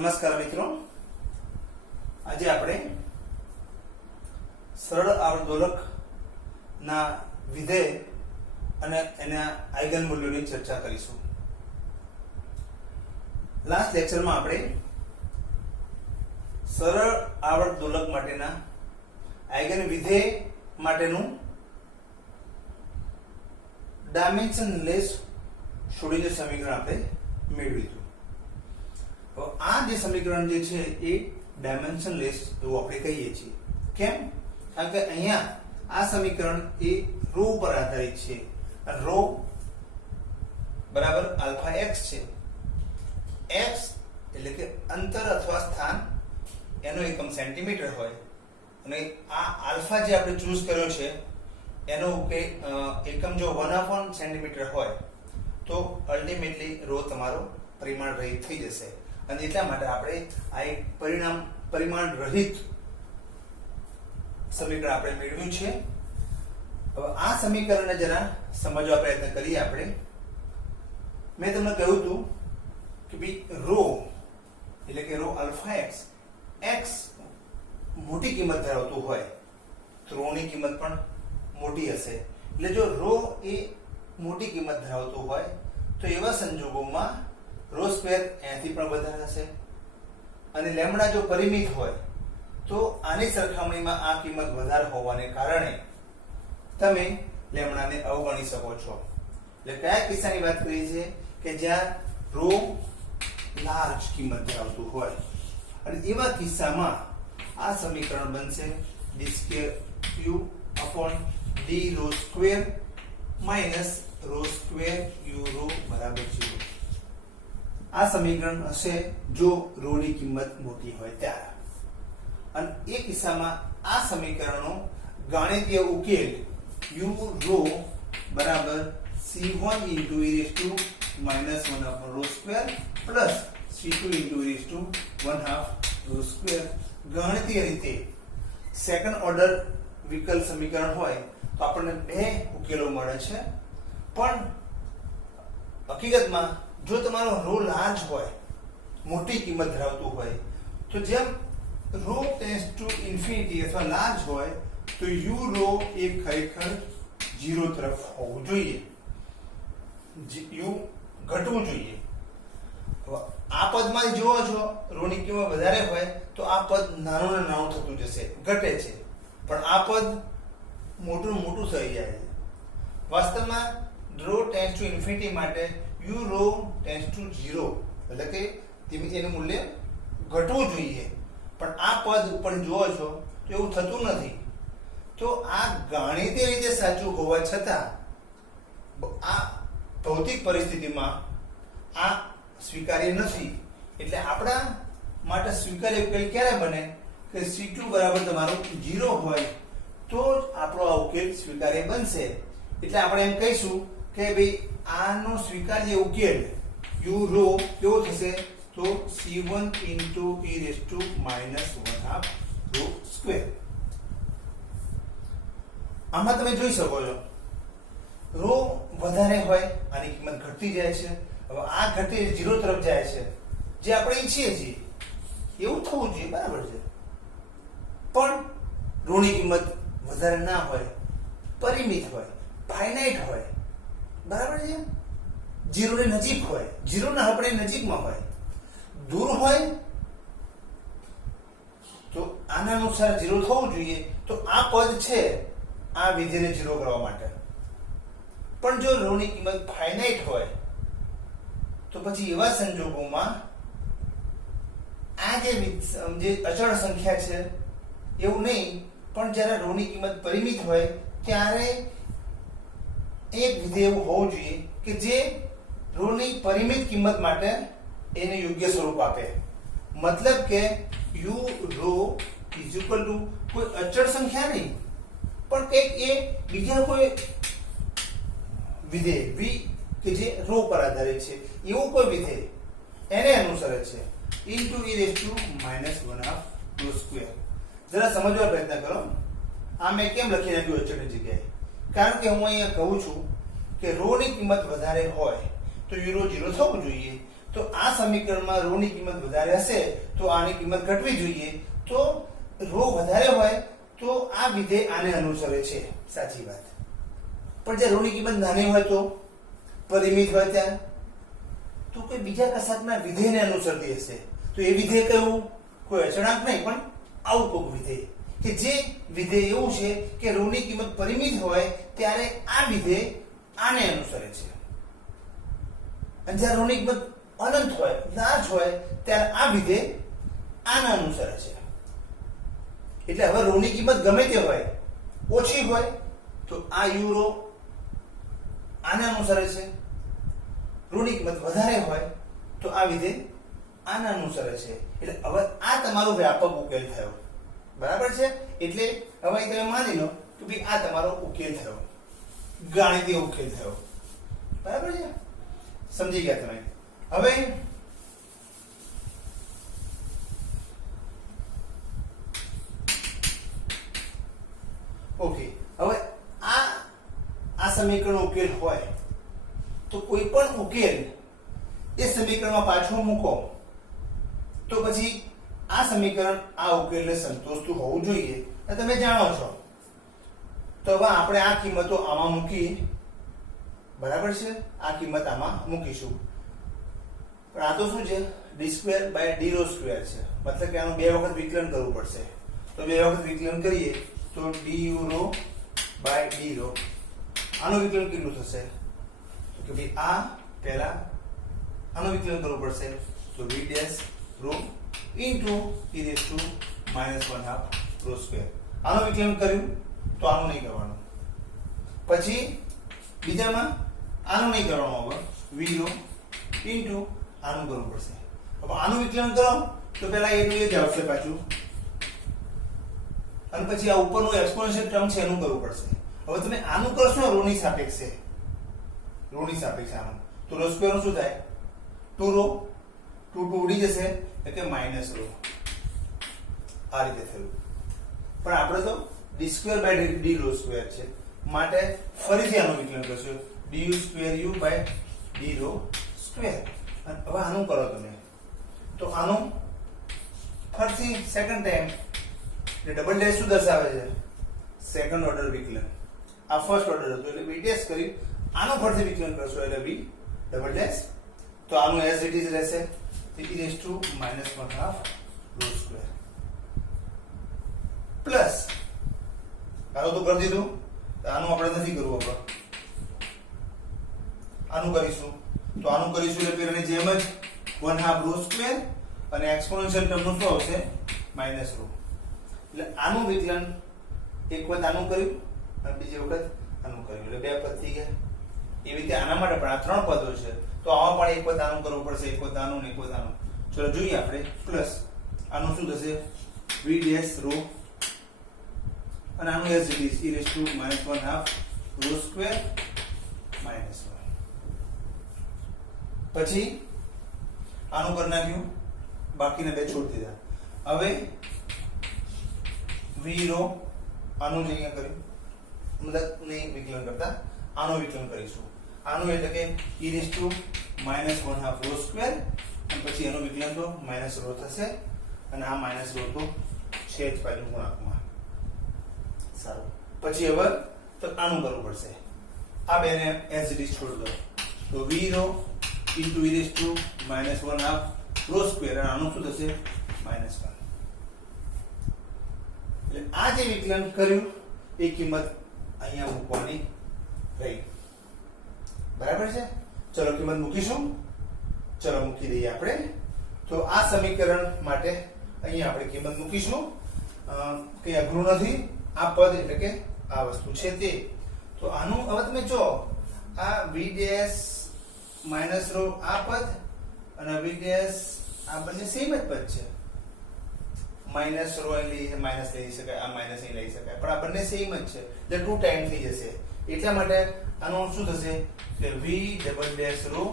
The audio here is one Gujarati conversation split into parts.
નમસ્કાર મિત્રો, આજે આપણે સરળ આવર્તદોલક ના વિધેય અને એના આઇગન મૂલ્યોની ચર્ચા કરીશું. લાસ્ટ લેક્ચરમાં આપણે સરળ આવર્તદોલક માટેના આઇગન વિધેય માટેનું ડાયમેન્શનલેસ શ્રોડિંજર સમીકરણ આપણે મેળવ્યું. આ જે સમીકરણ જે છે એ ડાયમેન્શનલેસ એવું આપણે કહીએ છીએ. કેમ? કારણ કે અહીંયા આ સમીકરણ એ રો પર આધારિત છે. રો બરાબર આલ્ફા એક્સ છે. એક્સ એટલે કે અંતર અથવા સ્થાન, એનો એકમ સેન્ટીમીટર હોય અને આ આલ્ફા જે આપણે ચૂઝ કર્યો છે એનો એકમ જો 1/1 સેન્ટીમીટર હોય તો અલ્ટિમેટલી રો તમારો પરિમાણ રહિત થઈ જશે. અને એટલા માટે આપણે આ એક પરિમાણ રહિત સમીકરણ આપણે મેળવ્યું છે. હવે આ સમીકરણને જરા સમજવા પ્રયત્ન કરીએ આપણે. મેં તમને કહ્યું હતું કે ભાઈ રો એટલે કે રો આલ્ફા એક્સ મોટી કિંમત ધરાવતું હોય તો રો ની કિંમત પણ મોટી હશે. એટલે જો રો એ મોટી કિંમત ધરાવતું હોય તો એવા સંજોગોમાં રો સ્ક્વેર એનાથી પણ વધારે હશે. અને લેમ્બડા જો પરિમિત હોય તો આની સરખામણીમાં આ કિંમત વધારે હોવાને કારણે તમે લેમ્બડાને અવગણી શકો છો. એટલે કયા કિસ્સાની વાત કરીએ છીએ કે જ્યાં રો લાર્જ કિંમત ધરાવતું હોય, અને એવા કિસ્સામાં આ સમીકરણ બનશે d2q d rho square minus rho square u rho બરાબર 0. આ સમીકરણ હશે જો રો ની કિંમત મોટી હોય ત્યારે. અને એ કિસ્સામાં આ સમીકરણનો ગાણિતીય ઉકેલ u રો બરાબર c1 e -1 rho square plus c2 e ½ rho square ગાણિતીય રીતે સેકન્ડ ઓર્ડર વિકલ સમીકરણ હોય તો આપણને બે ઉકેલો મળે છે. પણ હકીકતમાં જો તમારો રો લાર્જ હોય, મોટી કિંમત ધરાવતું હોય, તો જેમ રો ટેન્ડ્સ ટુ ઇન્ફિનિટી અથવા લાર્જ હોય તો u રો એ ખરેખર 0 તરફ હોવું જોઈએ, u ઘટવું જોઈએ. આ પદમાં જોવો છો રો ની કિંમત વધારે હોય તો આ પદ નાનું ને નાનું થતું જશે, ઘટે છે. પણ આ પદ મોટું મોટું થઈ જાય છે. વાસ્તવમાં રો ટેન્ડ્સ ટુ ઇન્ફિનિટી માટે u રો ટેન્ડ્સ ટુ 0 એટલે કે તેનું મૂલ્ય ઘટવું જોઈએ. પણ આ પદ ઉપર જોવો છો તો એવું થતું નથી. તો આ ગાણિતીય રીતે સાચું હોવા છતાં આ ભૌતિક પરિસ્થિતિમાં આ સ્વીકાર્ય નથી. એટલે આપણા માટે સ્વીકાર્ય ઉકેલ ક્યારે બને કે c2 બરાબર તમારો 0 હોય તો જ આપણો આ ઉકેલ સ્વીકાર્ય બનશે. એટલે આપણે એમ કહીશું કે ભાઈ આનો સ્વીકાર્ય ઉકેલ u રો કેવો થશે તો c1 e -1/2 રો સ્ક્વેર. આમાં તમે જોઈ શકો છો રો વધારે હોય આની કિંમત ઘટતી જાય છે. હવે આ ઘટી 0 તરફ જાય છે જે આપણે ઈચ્છીએ છીએ એવું થવું જોઈએ, બરાબર છે. પણ રો ની કિંમત વધારે ના હોય, પરિમિત હોય, ફાઇનાઇટ હોય, બરાબર છે. 0 ની નજીક હોય, 0 ના આપણે નજીકમાં હોય, દૂર હોય તો આના અનુસાર 0 થવું જોઈએ. તો આ પદ છે આ વિધેયને 0 કરવા માટે. પણ જો રો ની કિંમત ફાઇનાઇટ હોય તો પછી એવા સંજોગોમાં આ જે અચળ સંખ્યા છે એવું નહીં, પણ જ્યારે રો ની કિંમત પરિમિત હોય ત્યારે એક વિધેય એવું હોવું જોઈએ કે જે રો ની પરિમિત કિંમત માટે એને યોગ્ય સ્વરૂપ આપે. મતલબ કે u રો કોઈ અચળ સંખ્યા નહીં, પણ કંઈક એ બીજા કોઈ વિધેય v કે જે રો પર આધારિત છે એવું કોઈ વિધેય એને અનુસરે છે into e -1/2 રો સ્ક્વેર. જરા સમજવા પ્રયત્ન કરો. આ મેં કેમ લખી નાખ્યું અચળની જગ્યાએ? કારણ કે હું અહીંયા કહું છું કે રો ની કિંમત વધારે હોય તો u રો 0 થવું જોઈએ, તો આ સમીકરણમાં રો ની કિંમત વધારે હશે તો આની કિંમત ઘટવી જોઈએ, તો રો વધારે હોય તો આ વિધેય આને અનુસરે છે, સાચી વાત. પણ જે રો ની કિંમત નાની હોય તો પરિમિત હોય ત્યાં તો કોઈ બીજા કશાકના વિધેયને અનુસરતી હશે. તો એ વિધેય કયું? કોઈ અચળાંક નહીં, પણ આવું કોઈક વિધેય કે જે વિધેય એવું છે કે રો ની કિંમત પરિમિત હોય ત્યારે આ વિધેય આને અનુસરે છે, અને જ્યારે રો ની કિંમત અનંત હોય, લાર્જ હોય, ત્યારે આ વિધેય આને અનુસરે છે. એટલે હવે રો ની કિંમત ગમે તે હોય, ઓછી હોય તો આ યુરો આને અનુસરે છે, રો ની કિંમત વધારે હોય તો આ વિધેય આને અનુસરે છે. એટલે હવે આ તમારો વ્યાપક ઉકેલ થયો, બરાબર છે. એટલે હવે તમે માની લો કે ભાઈ આ તમારો ઉકેલ થયો, ગાણિતિક ઉકેલ થયો, બરાબર છે. સમજી ગયા તમે? હવે ઓકે, હવે આ સમીકરણનો ઉકેલ હોય તો કોઈ પણ ઉકેલ એ સમીકરણમાં પાછો મૂકો તો પછી આ સમીકરણ આ ઉકેલને સંતોષતું હોવું જોઈએ, અને તમે જાણો છો. તો હવે આપણે આ કિંમતો આમાં મૂકી, બરાબર છે, આ કિંમત આમાં મૂકીશું. પણ આ તો શું છે? d2/d rho સ્ક્વેર છે, મતલબ કે આનું બે વખત વિકલન કરવું પડશે. તો બે વખત વિકલન કરીએ તો du rho by d rho, આનું વિકલન કેટલું થશે? તો કે ભાઈ આ પહેલા આનું વિકલન કરવું પડશે, તો v dash rho into e raised to -1/2 rho square. આનું વિકલન કર્યું તો આનું નહીં કરવાનું. પછી બીજામાં આનું નહીં કરવાનું, હવે v rho into આનું કરવું પડશે. હવે આનું વિકલન કરો તો પહેલા એ જ આવશે પાછું, અને પછી આ ઉપરનું એક્સપોનેન્શિયલ ટર્મ છે એનું કરવું પડશે. હવે તમે આનું કરશો રો ની સાપેક્ષે, આનું તો રો સ્ક્વેર નું શું થાય? 2 રો, 2 ઉડી જશે એટલે માઈનસ રો. આ રીતે થયું. પણ આપણે તો d2/d rho સ્ક્વેર છે, માટે ફરીથી આનું વિકલન કરશું, du2u/d rho સ્ક્વેર. અને હવે આનું કરો તમે તો આનું ફરીથી સેકન્ડ ટાઈમ ડબલ ડેશ શું દર્શાવે છે? સેકન્ડ ઓર્ડર વિકલન. આ ફર્સ્ટ ઓર્ડર હતું એટલે v ડેશ કરી, આનું ફરીથી વિકલન કરશો એટલે v ડબલ ડેશ. તો આનું એઝ ઇટ ઇઝ રહેશે, e raised to -1/2 rho square plus આનું તો કરી દીધું, આનું આપણે નથી કરવું. હવે આનું કરીશું, તો આનું કરીશું એટલે પેલાની જેમ જ 1/2 rho સ્ક્વેર અને એક્સપોનેન્શિયલ ટર્મનું શું આવશે? Minus rho. એટલે આનું વિકલન એક વખત આનું કર્યું અને બીજી વખત આનું કર્યું એટલે બે પદ થઈ ગયા. એવી રીતે આના માટે પણ આ ત્રણ પદો છે, તો આમાં પણ એક વખત આનું કરવું પડશે, એક વખત આનું ને એક વખત આનું. ચલો જોઈએ આપણે. પ્લસ આનું શું થશે? v dash rho અને આનું as it is e raised to -1/2 rho square -1. પછી આનું કરી નાખ્યું, બાકીના બે છોડી દીધા. હવે v rho આનું જ અહીંયા કર્યું, મતલબ નહીં વિકલન કરતા આનું વિકલન કરીશું. આનું એટલે કે e raised to -1/2 rho square, અને પછી એનું વિકલન તો માઈનસ રો થશે, અને આ માઈનસ રો તો છે જ બાજુ ગુણાંકમાં. સારું. પછી હવે તો આનું કરવું પડશે, આ બેને as it is છોડી દો, તો v rho into e raised to -1/2 rho square, અને આનું શું થશે? -1. એટલે આ જે વિકલન કર્યું એ કિંમત અહીંયા મૂકવાની રહી, બરાબર છે. ચલો કિંમત મૂકીશું. ચલો મૂકી દઈએ આપણે. તો આ સમીકરણ માટે અહીંયા આપણે કિંમત મૂકીશું. કઈ અઘરું નથી. આ પદ એટલે કે આ વસ્તુ છે તે. તો આનું હવે તમે જો, આ v dash માઈનસ રો આ પદ અને v dash આ બંને સેમ જ પદ છે. માઈનસ રો એટલે માઈનસ લઈ શકાય, આ માઈનસ અહીં લઈ શકાય, પણ આ બંને સેમ જ છે એટલે 2 ટાઈમ થઈ જશે. એટલા માટે આનું શું થશે કે v double dash rho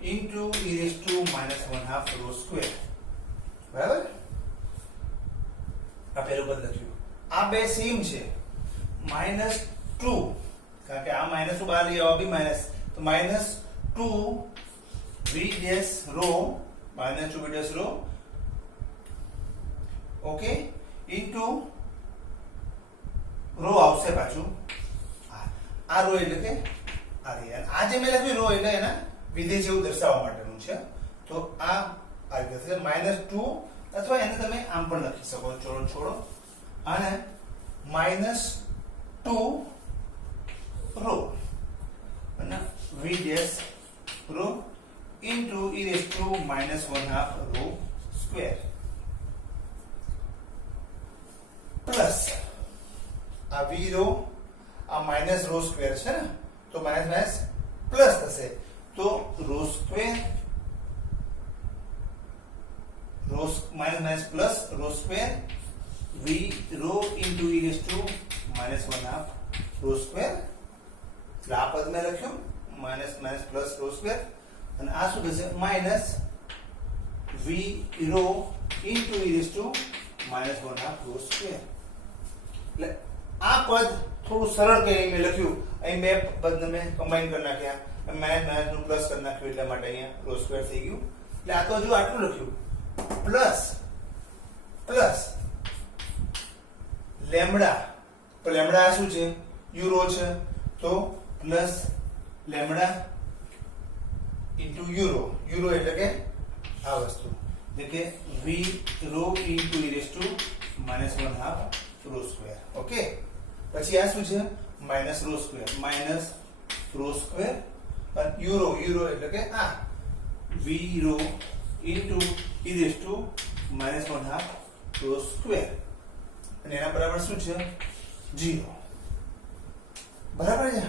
into e raised to -1/2 rho square. બરાબર? આ પહેલું પદ લખ્યું. આ બે સેમ છે. -2, કારણ કે આ માઈનસ બહાર લઈ આવો બી માઈનસ, તો -2 v dash rho minus 2v dash રો ઓકે ઇન્ટુ રો આવશે પાછું આ રો એટલે કે આ રે આ જે મેં લખ્યું રો એટલે એના વિધેય જેવું દર્શાવવા માટેનું છે તો આ રીતે થશે -2 અથવા એને તમે આમ પણ લખી શકો છોડો અને -2 રો અને v dash rho into e raised to -1/2 rho square plus આ v રો આ માઇનસ રો સ્ક્વેર છે ને તો માઇનસ માઇનસ પ્લસ થશે તો rho square rho minus minus plus rho square v rho into e raised to -1/2 rho square એટલે આ પદ મેં લખ્યું minus minus plus rho square અને આ શું થશે minus v rho into e raised to -1/2 rho square એટલે આ પદ થોડું સરળ કરીને મેં લખ્યું અહીં બે પદને મેં કમ્બાઈન કરી નાખ્યા માઇનસ માઇનસ નું પ્લસ કરી નાખ્યું એટલા માટે અહીંયા રો સ્ક્વેર થઈ ગયું એટલે આ તો હજુ આટલું લખ્યું પ્લસ લેમ્બડા તો લેમ્બડા શું છે યુરો છે તો પ્લસ લેમ્બડા ઇન્ટુ યુરો એટલે કે આ વસ્તુ એટલે કે v rho into e raised to -1/2 rho square okay પછી આ શું છે માઇનસ રો સ્ક્વેર અને યુરો એટલે કે આ v rho into e raised to -1/2 rho square અને એના બરાબર શું છે 0 બરાબર છે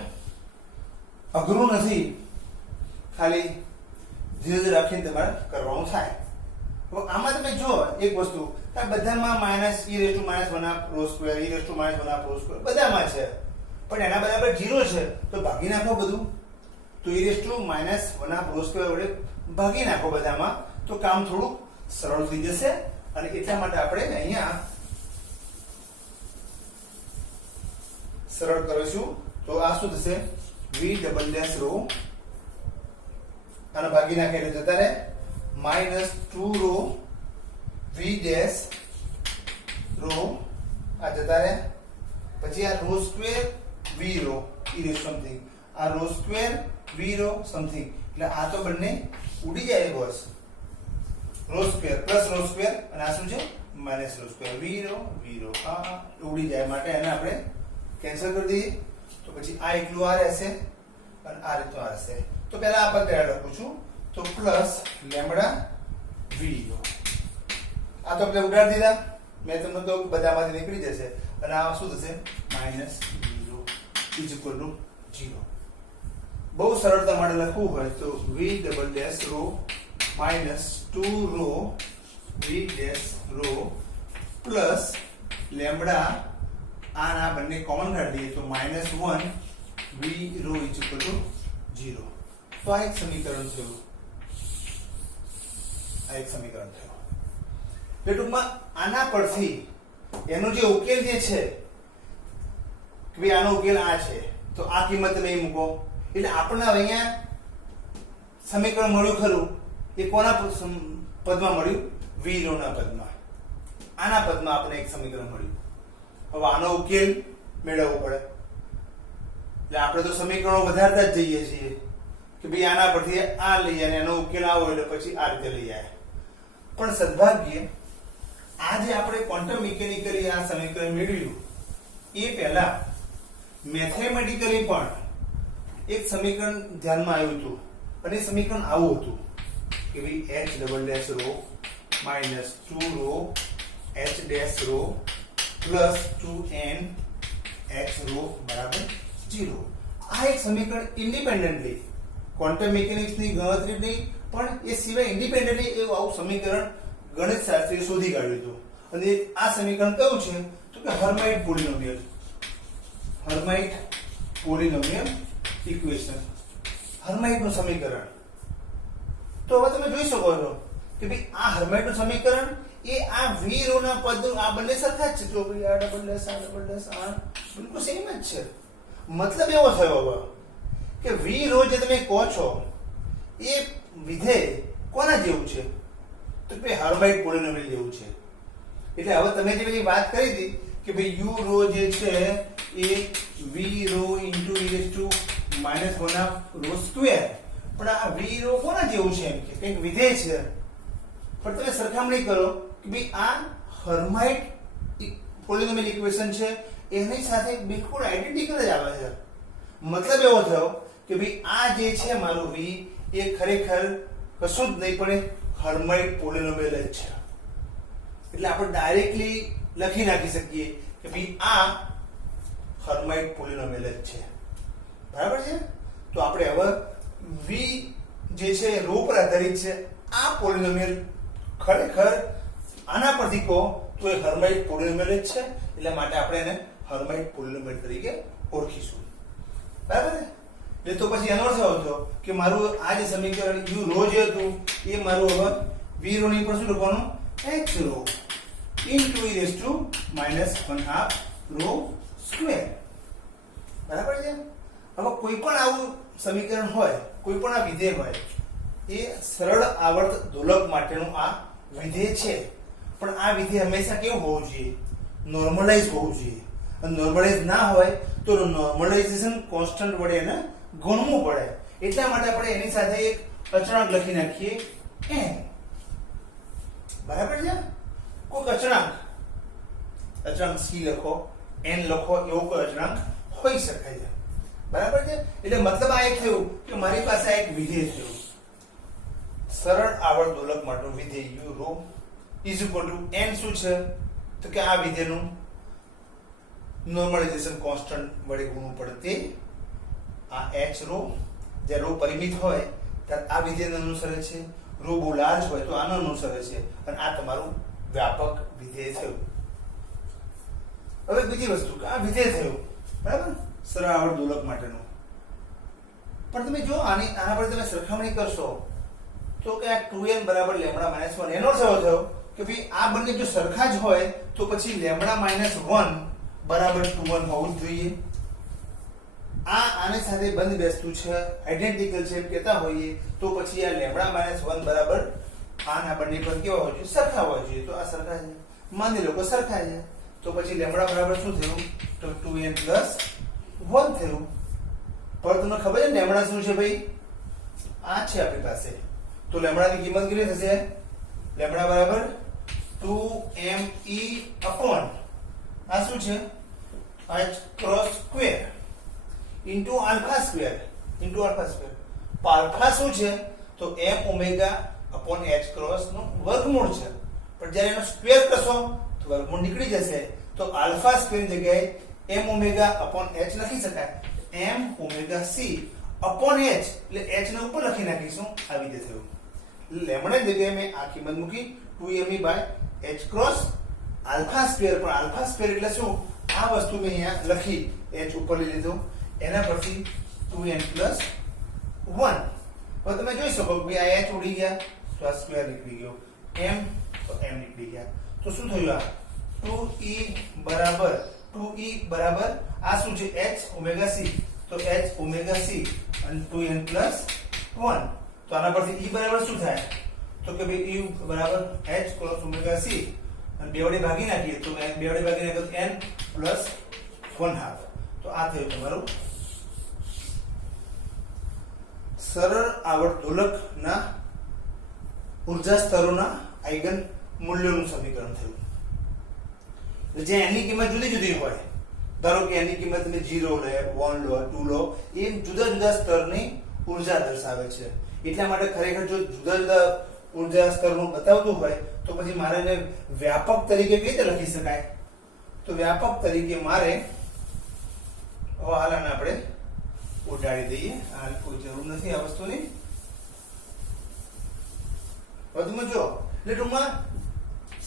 અઘરું નથી ખાલી ધીરે ધીરે રાખીને તમારે કરવાનું થાય તો આમાં તમે જો એક વસ્તુ કે બધામાં minus e raised to -1/2 rho square e raised to -1/2 rho square બધામાં છે પણ એના બરાબર 0 છે તો ભાગી નાખો બધું તો e raised to -1/2 rho square વડે ભાગી નાખો બધામાં તો કામ થોડું સરળ થઈ જશે અને એટલા માટે આપણે અહીંયા સરળ કરીશું તો આ શું થશે v ડબલ ડેશ રો અને ભાગી નાખે એટલે જતા રહે -2 રો v ડેશ રો આ જતા રહે પછી આ rho square v rho e raised something આ rho square v rho something એટલે આ તો બંને ઉડી જાય બસ rho square plus rho square અને આ શું છે minus rho square v rho આ ઉડી જાય માટે એને આપણે કેન્સલ કરી દઈએ તો પછી આ એકલું આ રહેશે અને આ રીતનું આ રહેશે તો પહેલા આ પદ લખું છું તો પ્લસ લેમ્બડા v રો આ તો આપણે ઉડાડી દીધા મેં તમને કહ્યું કે બધામાંથી નીકળી જશે અને આ શું થશે -0 0 બહુ સરળતા માટે લખવું હોય તો v double dash rho -2 rho v dash rho plus lambda આના બંને કોમન કાઢી દઈએ તો -1 v રો 0 તો આ એક સમીકરણ થયું એટલે ટૂંકમાં આના પરથી એનો જે ઉકેલ જે છે કે ભાઈ આનો ઉકેલ આ છે તો આ કિંમત તમે મૂકો એટલે આપણને અહીંયા સમીકરણ મળ્યું ખરું એ કોના પદમાં મળ્યું v રો ના પદમાં આના પદમાં આપણે એક સમીકરણ મળ્યું હવે આનો ઉકેલ મેળવવો પડે એટલે આપણે તો સમીકરણો વધારતા જ જઈએ છીએ કે ભાઈ આના પરથી આ લઈએ અને એનો ઉકેલ આવો એટલે પછી આ રીતે લઈ આવે પણ સદભાગ્યે આ જે આપણે ક્વોન્ટમ મિકેનિકલી આ સમીકરણ મેળવ્યું એ પહેલા મેથેમેટિકલી પણ એક સમીકરણ ધ્યાનમાં આવ્યું હતું અને એ સમીકરણ આવું હતું કે ભાઈ h double dash rho -2 rho h dash rho +2n x rho બરાબર 0 આ એક સમીકરણ ઇન્ડિપેન્ડન્ટલી ક્વોન્ટમ મિકેનિક્સ ની ગણતરી નહીં પણ એ સિવાય ઇન્ડિપેન્ડન્ટલી એવું આવું સમીકરણ ગણિતશાસ્ત્રીએ શોધી કાઢ્યું હતું અને આ સમીકરણ કયું છે તો કે હર્માઇટ પોલિનોમિયલ ઇક્વેશન હર્માઇટ નું સમીકરણ તો હવે તમે જોઈ શકો છો કે ભાઈ આ હર્માઇટ નું સમીકરણ એ આ v રો ના પદ આ બંને સરખા જ છે તો ભાઈ આ ડબલ ડેશ આ બિલકુલ સેમ જ છે મતલબ એવો થયો હવે કે v રો જે તમે કહો છો એ વિધેય કોના જેવું છે? તો કે હર્માઇટ પોલિનોમિયલ જેવું છે. એટલે હવે તમે જે બધી વાત કરી હતી કે ભાઈ u રો જે છે એ v rho into e raise to -1 of rho square, પણ આ v રો કોના જેવું છે? એમ કે કંઈક વિધેય છે. પણ તમે સરખામણી કરો કે ભાઈ આ હર્માઇટ પોલિનોમિયલ ઇક્વેશન છે એની સાથે બિલકુલ આઇડેન્ટિકલ જ આવે છે. મતલબ એવો થયો કે ભાઈ આ જે છે મારું v એ ખરેખર કશું જ નહીં પણ હર્માઇટ પોલિનોમિયલ જ છે. એટલે આપણે ડાયરેક્ટલી લખી નાખી શકીએ કે ભાઈ આ હર્માઇટ પોલિનોમિયલ જ છે. બરાબર છે? તો આપણે હવે v જે છે રો પર આધારિત છે આ પોલિનોમિયલ ખરેખર આના પરથી કહો તો એ હર્માઇટ પોલિનોમિયલ જ છે. એટલે માટે આપણે એને હર્માઇટ પોલિનોમિયલ તરીકે ઓળખીશું. બરાબર છે? એટલે તો પછી એનો અર્થ એવો થયો કે મારું આ જે સમીકરણ u રો જે હતું એ મારું હવે v રો ની પર શું લખવાનું? h rho into e raise to -1/2 rho square. બરાબર છે? હવે કોઈ પણ આવું સમીકરણ હોય, કોઈ પણ આ વિધેય હોય, એ સરળ આવર્ત દોલક માટેનું આ વિધેય છે. પણ આ વિધેય હંમેશા કેવું હોવું જોઈએ? નોર્મલાઇઝ હોવું જોઈએ. અને નોર્મલાઇઝ ના હોય તો નોર્મલાઇઝેશન કોન્સ્ટન્ટ વડે એને ગુણવું પડે. એટલા માટે આપણે એની સાથે એક અચળાંક લખી નાખીએ n. બરાબર છે? કોઈ અચળાંક c લખો, n લખો, એવો કોઈ અચળાંક હોઈ શકે છે. બરાબર છે? એટલે મતલબ આ એક થયું કે મારી પાસે આ એક વિધેય થયું, સરળ આવર્ત દોલક માટેનું વિધેય u rho is equal to n. શું છે? તો કે આ વિધેયનું નોર્મલાઇઝેશન કોન્સ્ટન્ટ વડે ગુણવું પડે તે આ h રો. જે રો પરિમિત હોય ત્યારે આ વિધેયને અનુસરે છે, રો બહુ લાર્જ હોય તો આનો અનુસરે છે, અને આ તમારું વ્યાપક વિધેય થયું. હવે બીજી વસ્તુ કે આ વિધેય થયું બરાબર સરળ આવર્ત દોલક માટેનું. પણ તમે જો આના પર તમે સરખામણી કરશો તો કે આ 2n બરાબર લેમ્બડા -1. એનો અર્થ એવો થયો કે ભાઈ આ બંને જો સરખા જ હોય તો પછી લેમ્બડા -1 બરાબર 2n હોવું જ જોઈએ. આની સાથે બંધ બેસતું છે, આઇડેન્ટિકલ છે એમ કહેતા હોઈએ તો પછી આ લેમ્બડા -1 બરાબર આના બંને પર કેવા હોય છે? સરખા હોવા જોઈએ. તો આ સરખા છે, માની લો કે સરખા છે, તો પછી લેમ્બડા બરાબર શું થયું? તો 2n + 1 થયું. પણ તમને ખબર છે લેમ્બડા શું છે ભાઈ? આ છે આપણી પાસે. તો લેમ્બડાની કિંમત કેટલી થશે? લેમ્બડા બરાબર 2me અપોન આ શું છે? h cross square into alpha square into alpha square. Alpha શું છે? તો m omega upon h cross નો વર્ગમૂળ છે. પણ જ્યારે એનો સ્ક્વેર કરશો તો વર્ગમૂળ નીકળી જશે. તો આલ્ફા સ્ક્વેર ની જગ્યાએ m ઓમેગા અપોન h લખી શકાય. m omega c upon h એટલે h ને ઉપર લખી નાખીશું. આવી રીતે થયું. લેમ્બડા ની જગ્યાએ મેં આ કિંમત મૂકી 2me/h ક્રોસ આલ્ફા સ્ક્વેર. પણ આલ્ફા સ્ક્વેર એટલે શું? આ વસ્તુ મેં અહીંયા લખી, h ઉપર લઈ લીધું, એના પરથી 2n + 1. હવે તમે જોઈ શકો કે આ h ઉડી ગયા તો આ સ્ક્વેર નીકળી ગયો, m તો m નીકળી ગયા. તો શું થયું? આ 2e બરાબર આ શું છે? h omega c. તો h ઓમેગા c અને 2n + 1. તો આના પરથી e બરાબર શું થાય? તો કે ભાઈ e બરાબર h ક્રોસ ઓમેગા c અને બે વડે ભાગી નાખીએ તો બે વડે ભાગી નાખીએ તો n + 1/2. તો આ થયું તમારું સરળ આવર્ત દોલકના ઉર્જા સ્તરોના આઇગન મૂલ્યોનું સમીકરણ થયું. જે n ની કિંમત જુદી જુદી હોય, ધારો કે n ની કિંમત તમે 0 લે, 1 લો, 2 લો, એ જુદા જુદા સ્તરની ઉર્જા દર્શાવે છે. એટલા માટે ખરેખર જો જુદા જુદા ઉર્જા સ્તરનું બતાવતું હોય તો પછી મારે એને વ્યાપક તરીકે કઈ રીતે લખી શકાય? તો વ્યાપક તરીકે મારે હાલાને આપણે ઉડાડી દઈએ. આ કોઈ જરૂર નથી આ વસ્તુની. વધુમાં જો એટલે ટૂંકમાં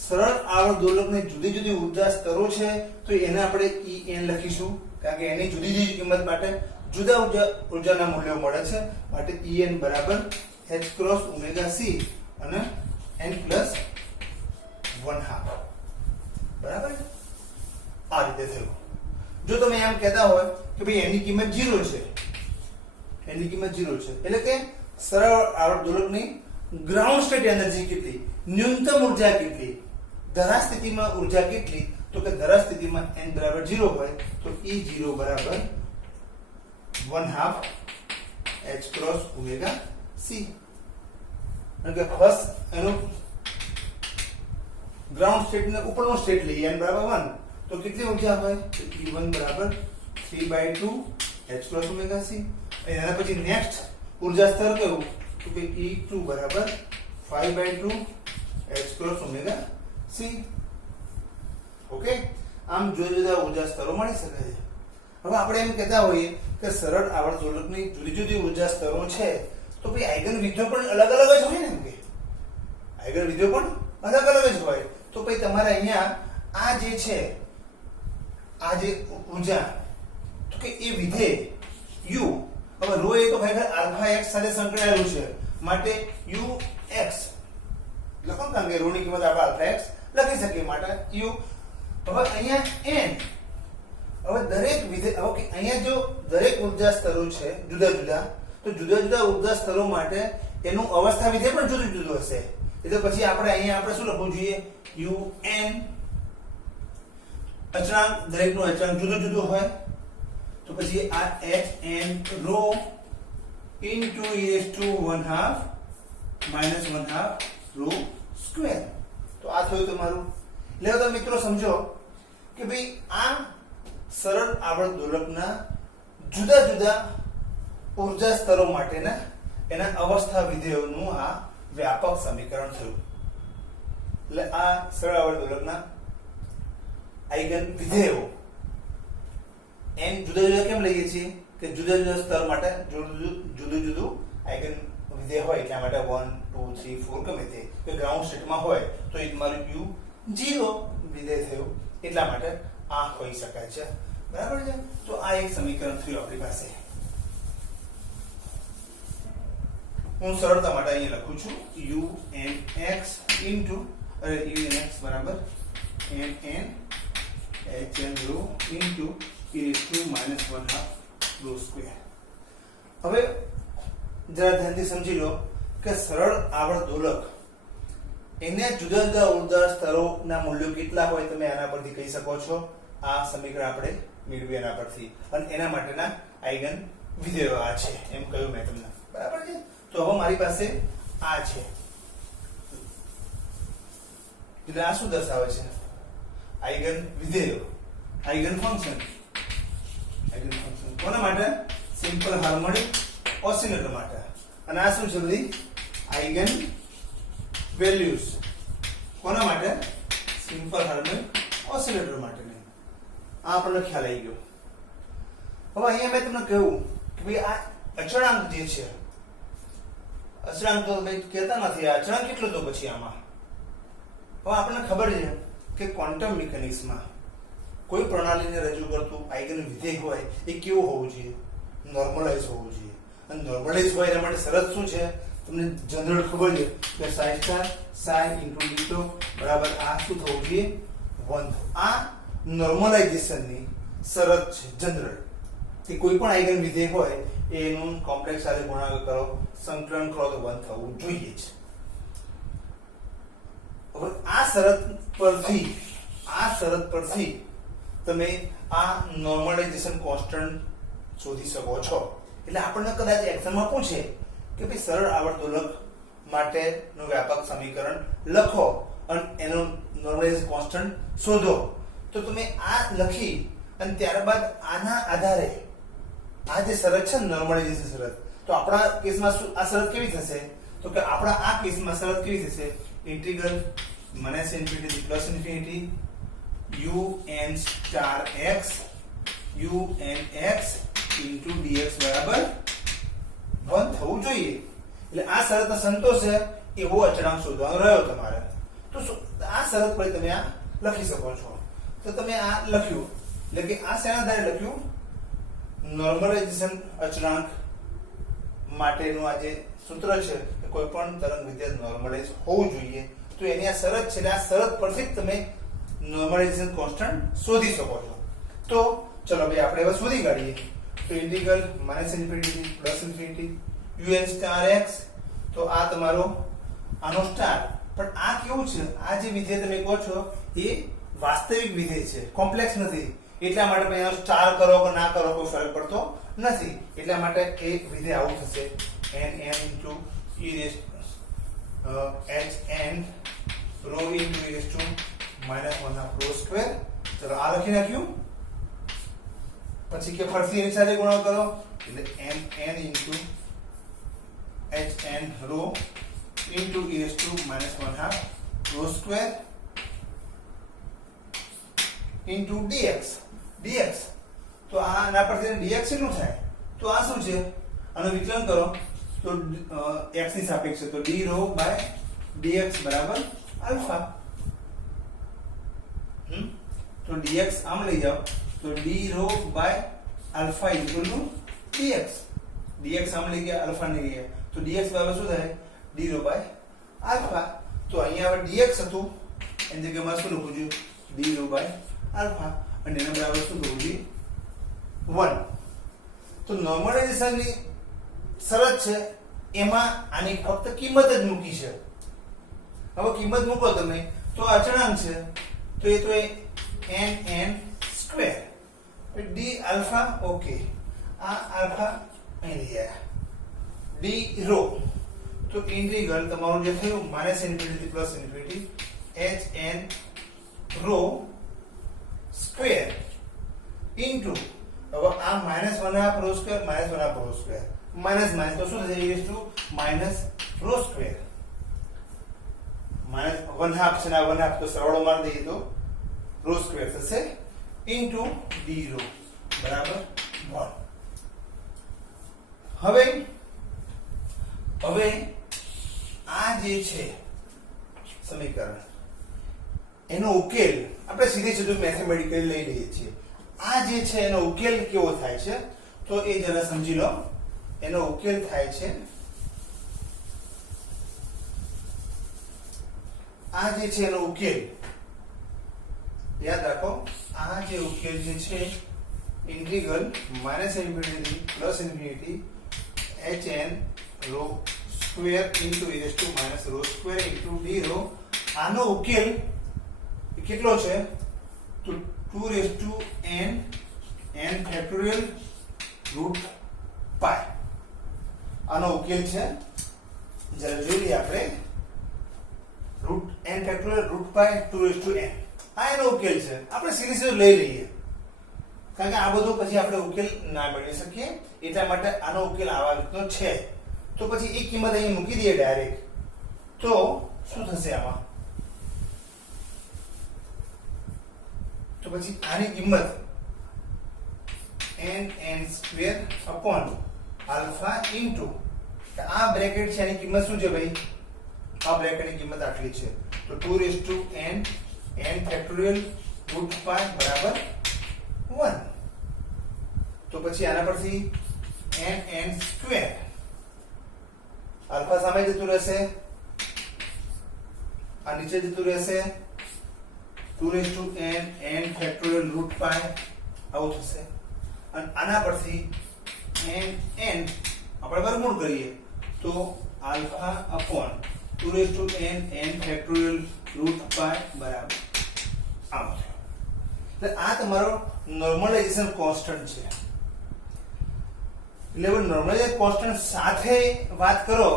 સરળ આવર્ત દોલકની જુદી જુદી ઉર્જા સ્તરો છે તો એને આપણે En લખીશું, કારણ કે એની જુદી જુદી કિંમત માટે જુદા ઉર્જાના મૂલ્યો મળે છે. માટે En બરાબર h ક્રોસ ઓમેગા c અને n + 1/2. બરાબર? આ રીતે થયું. જો તમે એમ કહેતા હોય કે ભાઈ એની કિંમત 0 છે, એની કિંમત 0 છે એટલે કે સરળ આવર્ત દોલકની ગ્રાઉન્ડ સ્ટેટ એનર્જી કેટલી, ન્યૂનતમ ઉર્જા કેટલી, ધરા સ્થિતિમાં ઉર્જા કેટલી, તો કે ધરા સ્થિતિમાં n બરાબર 0 હોય તો E0 બરાબર 1/2 h ક્રોસ ઓમેગા c. અને કે ફર્સ્ટ એનું ગ્રાઉન્ડ સ્ટેટ ને ઉપરનો સ્ટેટ લઈએ n બરાબર 1 તો કેટલી ઉર્જા હોય તો E1 બરાબર 3/2 h ક્રોસ ઓમેગા c. અને એના પછી નેક્સ્ટ ઉર્જા સ્તર કયું તો કે E2 બરાબર 5/2 h cross omega c. Okay, આમ જુદા જુદા ઉર્જા સ્તરો મળી શકે છે. હવે આપણે એમ કહેતા હોઈએ કે સરળ આવર્ત દોલકની જુદી જુદી ઉર્જા સ્તરો છે તો ભાઈ આઇગન વિધેયો પણ અલગ અલગ જ હોય ને, એમ કે આઇગન વિધેયો પણ અલગ અલગ જ હોય. તો ભાઈ તમારે અહીંયા આ જે છે આ જે ઉર્જા તો કે એ વિધેય u, હવે રો એ તો ભાઈ આલ્ફા x સાથે સંકળાયેલું છે માટે ux લખો, કારણ કે રો ની કિંમત આપણે આલ્ફા x લખી શકીએ માટે u. હવે અહીંયા n, હવે દરેક વિધેય, ઓકે, અહીંયા જો દરેક ઉર્જા સ્તરો છે જુદા જુદા તો જુદા જુદા ઉર્જા સ્તરો માટે એનું અવસ્થા વિધેય પણ જુદું જુદું હશે. એટલે પછી અહીંયા આપણે શું લખવું જોઈએ un, અચળાંક દરેકનું અચળાંક જુદું જુદું હોય તો પછી આ hn rho into e raised to 1/2 minus 1/2 rho square. તો આ થયું તમારું. એટલે તો મિત્રો સમજો કે ભાઈ આ સરળ આવર્ત દોલકના જુદા જુદા ઉર્જા સ્તરો માટેના એના અવસ્થા વિધેયોનું આ વ્યાપક સમીકરણ થયું. એટલે આ સરળ આવર્ત દોલકના આઇગન વિધેયો n જુદા જુદા કેમ લઈએ છીએ કે જુદા જુદા સ્તર માટે જુદું જુદું આઇગન વિધેય હોય, એટલા માટે 1 2 3 4 ગમે તે કે ગ્રાઉન્ડ સ્ટેટમાં હોય તો એ તમારું u0 વિધેય થયું, એટલા માટે આ હોઈ શકાય છે. બરાબર છે. તો આ એક સમીકરણ થયું આપણી પાસે. હું સરળતા માટે અહીંયા લખું છું unx બરાબર nn hn rho into e raised to minus 1/2 rho square. હવે જરા ધ્યાનથી સમજી લો કે સરળ આવર્ત દોલક એને જુદા જુદા ઉર્જા સ્તરોના મૂલ્યો કેટલા હોય તમે આના પરથી કહી શકો છો. આ સમીકરણ આપણે મેળવી એના પરથી, અને એના માટેના આઇગન વિધેયો આ છે એમ કહ્યું મેં તમને. બરાબર છે. તો હવે મારી પાસે આ છે, એટલે આ શું દર્શાવે છે આઇગન વિધેયો, આઇગન ફંક્શન. કોના માટે? સિમ્પલ હાર્મોનિક ઓસિલેટર માટે. અને આ શું છે બધી આઇગન વેલ્યુઝ કોના માટે? સિમ્પલ હાર્મોનિક ઓસિલેટર માટે. આ આપણને ખ્યાલ આવી ગયો. હવે અહીંયા મેં તમને કહ્યું કે ભાઈ આ અચળાંક જે છે, અચળાંક તો ભાઈ કહેતા નથી, આ અચળાંક કેટલો તો પછી આમાં હવે આપણને ખબર છે કે ક્વોન્ટમ મિકેનિક્સમાં કોઈ પ્રણાલીને રજૂ કરતું આઇગન વિધેય હોય એ કેવું હોવું જોઈએ? નોર્મલાઇઝ હોવું જોઈએ. અને નોર્મલાઇઝ હોય એના માટે શરત શું છે તમને જનરલ ખબર છે કે psi star psi into d બરાબર આ શું થવું જોઈએ 1. આ નોર્મલાઇઝેશનની શરત છે જનરલ, કે કોઈ પણ આઇગન વિધેય હોય એનું કોમ્પ્લેક્સ સાથે ગુણાકાર કરો, સંકલન કરો તો 1 થવું જોઈએ જ. હવે આ શરત પરથી તમે આ નોર્મલાઇઝેશન કોન્સ્ટન્ટ શોધી શકો છો. એટલે આપણને કદાચ એક્ઝામમાં પૂછે કે ભાઈ સરળ આવર્ત દોલક માટેનું વ્યાપક સમીકરણ લખો અને એનો નોર્મલાઇઝેશન કોન્સ્ટન્ટ શોધો, તો તમે આ લખી અને ત્યારબાદ આના આધારે આ જે શરત છે નોર્મલાઇઝેશન શરત, તો આપણા કેસમાં શું આ શરત કેવી થશે? તો કે આપણા આ કેસમાં શરત કેવી થશે? Integral -∞ plus ∞ un star x unx into dx બરાબર 1 થવું જોઈએ. એટલે આ શરતનો સંતોષ છે એવો અચળાંક શોધવાનો રહ્યો તમારે. તો આ શરત પર તમે આ લખી શકો છો. તો તમે આ લખ્યું, એટલે કે આ શેના આધારે લખ્યું? નોર્મલાઇઝેશન અચળાંક માટેનું આ જે સૂત્ર છે કે કોઈ પણ તરંગ વિધેય નોર્મલાઇઝ હોવું જોઈએ. તો એની આ શરત છે, એટલે આ શરત પરથી જ તમે નોર્મલાઇઝેશન કોન્સ્ટન્ટ શોધી શકો છો. તો ચલો ભાઈ આપણે હવે શોધી કાઢીએ. તો integral -∞ plus ∞ un star x, તો આ તમારો આનો સ્ટાર. પણ આ કેવું છે, આ જે વિધેય તમે કહો છો એ વાસ્તવિક વિધેય છે, કોમ્પ્લેક્સ નથી. એટલા માટે તમે એનો સ્ટાર કરો કે ના કરો કોઈ ફરક પડતો નથી. એટલા માટે એક વિધેય આવું થશે n n into e raised h n rho into e raised to minus 1/2 rho square. ચલો આ લખી નાખ્યું. પછી કે ફરીથી એની સાથે ગુણાકાર કરો એટલે m n into h n rho into e raised to minus 1/2 rho square into dx. dx તો આના પરથી dx કેટલું થાય? તો આ શું છે? આનું વિકલન કરો તો x ની સાપેક્ષે તો d rho by dx બરાબર આલ્ફા. તો dx આમ લઈ જાઓ તો d rho by alpha equal to dx. dx આમ લઈ ગયા, આલ્ફા ને ગયા તો dx બરાબર શું થાય? d rho by alpha. તો અહીંયા હવે dx હતું એની જગ્યામાં શું લખવું જોઈએ? d rho by alpha. અને એના બરાબર શું લખવું જોઈએ? 1. તો નોર્મલાઇઝેશન ની શરત છે એમાં આની ફક્ત કિંમત જ મૂકી છે. હવે કિંમત મૂકો તમે તો અચળાંક છે તો એ તો n n square d alpha. Okay, આ આલ્ફા અહીં લઈ આવ્યા. d rho તો ઇન્ટિગ્રલ તમારું જે થયું -∞ થી +∞ h n rho square into હવે આ -1/2 rho square -1/2 rho square minus minus તો શું થશે? e raised to minus rho square. -1/2 છે ને 1/2 તો સરવાળો મારી દઈએ તો rho સ્ક્વેર થશે ઇન્ટુ d rho બરાબર 1. હવે આ જે છે સમીકરણ એનો ઉકેલ આપણે સીધે સીધું મેથેમેટિકલી લઈ લઈએ છીએ. આ જે છે એનો ઉકેલ કેવો થાય છે તો એ જરા સમજી લો. એનો ઉકેલ થાય છે આ જે છે એનો ઉકેલ યાદ રાખો. આ જે ઉકેલ જે છે ઇન્ટિગ્રલ -∞ થી +∞ hn rho square into e raised to minus rho square into d rho. આનો ઉકેલ કેટલો છે? તો 2 raised to n factorial root pi. આનો ઉકેલ છે. જરા જોઈ લઈએ આપણે. Root n factorial root pi 2 raised to n. આ એનો ઉકેલ છે. આપણે સીધું લઈ લઈએ કારણ કે આ બધું પછી આપણે ઉકેલ ના મેળવી શકીએ. એટલા માટે આનો ઉકેલ આવા રીતનો છે. તો પછી એક કિંમત અહીં મૂકી દઈએ ડાયરેક્ટ. તો શું થશે આમાં? તો પછી આની કિંમત n square upon alpha into આ બ્રેકેટ છે એની કિંમત શું છે ભાઈ? આ બ્રેકેટની કિંમત આટલી છે તો 2 raised to n factorial root pi બરાબર 1. તો પછી આના પરથી n સ્ક્વેર આલ્ફા સામે જતું રહેશે, આ નીચે જતું રહેશે 2 raised to n factorial root pi આવું થશે. અને આના પરથી n આપણે વર્ગમૂળ કરીએ તો alpha upon 2 raised to n factorial root pi બરાબર આવું થયું. એટલે આ તમારો નોર્મલાઇઝેશન કોન્સ્ટન્ટ છે. એટલે નોર્મલાઇઝેશન કોન્સ્ટન્ટ સાથે વાત કરો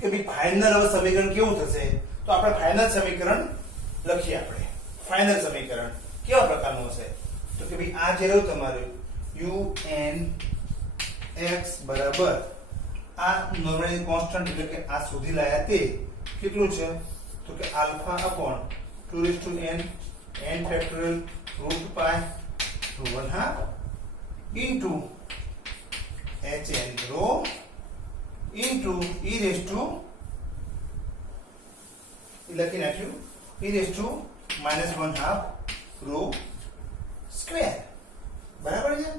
કે ભાઈ ફાઇનલ હવે સમીકરણ કેવું થશે તો આપણે ફાઇનલ સમીકરણ લખીએ. આપણે ફાઇનલ સમીકરણ કેવા પ્રકારનું હશે તો કે ભાઈ આ જે રહ્યું તમારું un x બરાબર આ નોર્મલાઇઝેશન કોન્સ્ટન્ટ એટલે કે આ સુધી લાયા તે કેટલું છે તો કે alpha upon 2 raised to n factorial root pi 1/2 into hn rho into e raised to લખી નાખ્યું e raised to -1/2 rho square બરાબર છે.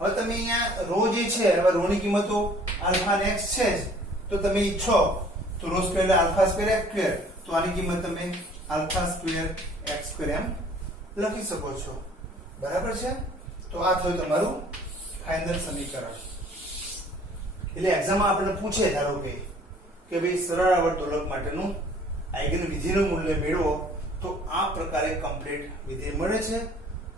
હવે તમે અહીંયા રો જે છે હવે રો ની કિંમતો આલ્ફા અને x છે તો તમે ઈચ્છો તો રો સ્ક્વેર એટલે આલ્ફા સ્ક્વેર x સ્ક્વેર તો આની કિંમત તમે આલ્ફા સ્ક્વેર x સ્ક્વેર એમ લખી શકો છો. બરાબર છે. તો આ થયું તમારું ફાઇનલ સમીકરણ. એટલે એક્ઝામમાં આપણને પૂછે ધારો કે ભાઈ સરળ આવર્તોલક માટેનું આઈગન વિધેયનું મૂલ્ય મેળવો તો આ પ્રકારે કમ્પ્લીટ વિધેય મળે છે.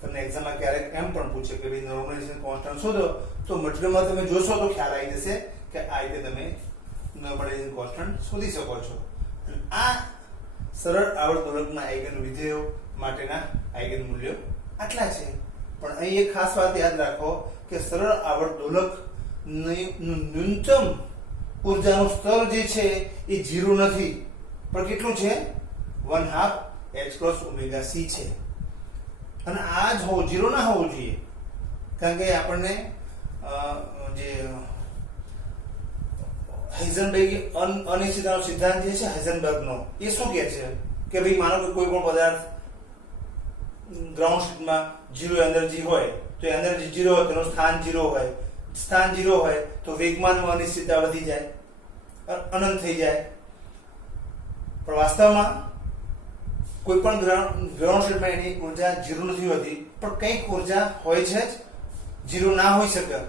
તમને એક્ઝામમાં ક્યારેક એમ પણ પૂછે કે ભાઈ નોર્મલાઇઝેશન કોન્સ્ટન્ટ શોધો, તો મટીરિયલમાં તમે જોશો તો ખ્યાલ આવી જશે કે આ રીતે તમે નોર્મલાઇઝેશન કોન્સ્ટન્ટ શોધી શકો છો. અને આ સરળ આવર્તોલકના આઈગન વિધેયો માટેના આઈગન મૂલ્યો આટલા છે. પણ અહીં એક ખાસ વાત યાદ રાખો કે સરળ આવર્તોલક ન્યૂનતમ ઉર્જાનું સ્તર જે છે એ 0 નથી, પણ કેટલું છે 1/2 h cross omega c છે. અને આ જ હોવું 0 ના હોવું જોઈએ, કારણ કે આપણને જે હાઇઝનબર્ગ અનિશ્ચિતતાનો સિદ્ધાંત જે છે હાઇઝનબર્ગનો, એ શું કહે છે કે ભાઈ માનો કે કોઈ પણ પદાર્થ ગ્રાઉન્ડ સ્ટેટમાં 0 એનર્જી હોય તો એનર્જી 0 હોય તેનું સ્થાન 0 હોય, સ્થાન 0 હોય તો વેગમાનમાં અનિશ્ચિતતા વધી જાય, અનંત થઈ જાય. પણ વાસ્તવમાં કોઈ પણ ગ્રાઉન્ડ સ્ટેટમાં એની ઉર્જા 0 નથી હોતી, પણ કંઈક ઉર્જા હોય છે જ, 0 ના હોઈ શકે.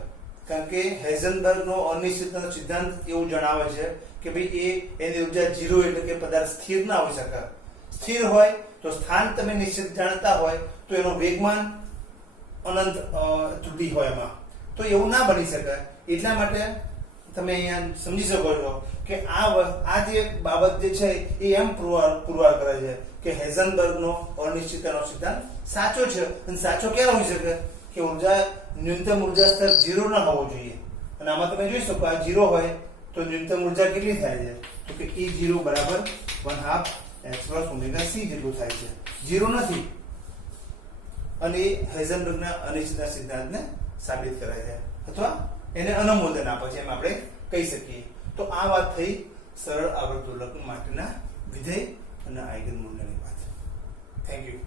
કારણ કે હાઇઝનબર્ગનો અનિશ્ચિતતાનો સિદ્ધાંત એવું જણાવે છે કે ભાઈ એની ઉર્જા 0 એટલે કે પદાર્થ સ્થિર ના હોઈ શકે. સ્થિર હોય તો સ્થાન તમે નિશ્ચિત જાણતા હોય તો એનો વેગમાન અનંત ત્રુટિ હોય એમાં, તો એવું ના બની શકે. એટલા માટે તમે અહીંયા સમજી શકો છો કે આ જે બાબત જે છે એ એમ પુરવાર કરે છે કે હાઇઝનબર્ગનો અનિશ્ચિતતાનો સિદ્ધાંત સાચો છે. અને સાચો ક્યારે હોઈ શકે કે ઉર્જા ન્યૂનતમ ઉર્જા સ્તર 0 ના હોવો જોઈએ. અને આમાં તમે જોઈ શકો આ 0 હોય તો ન્યૂનતમ ઉર્જા કેટલી થાય છે તો કે E0 બરાબર 1/2 h cross omega c જેટલું થાય છે, 0 નથી. અને એ હાઇઝનબર્ગના અનિશ્ચિતતા સિદ્ધાંતને સાબિત કરે છે અથવા એને અનુમોદન આપે છે એમ આપણે કહી શકીએ. તો આ વાત થઈ સરળ આવર્તોલક માટેના વિધેય અને આઈગન મૂલ્યની વાત. Thank you.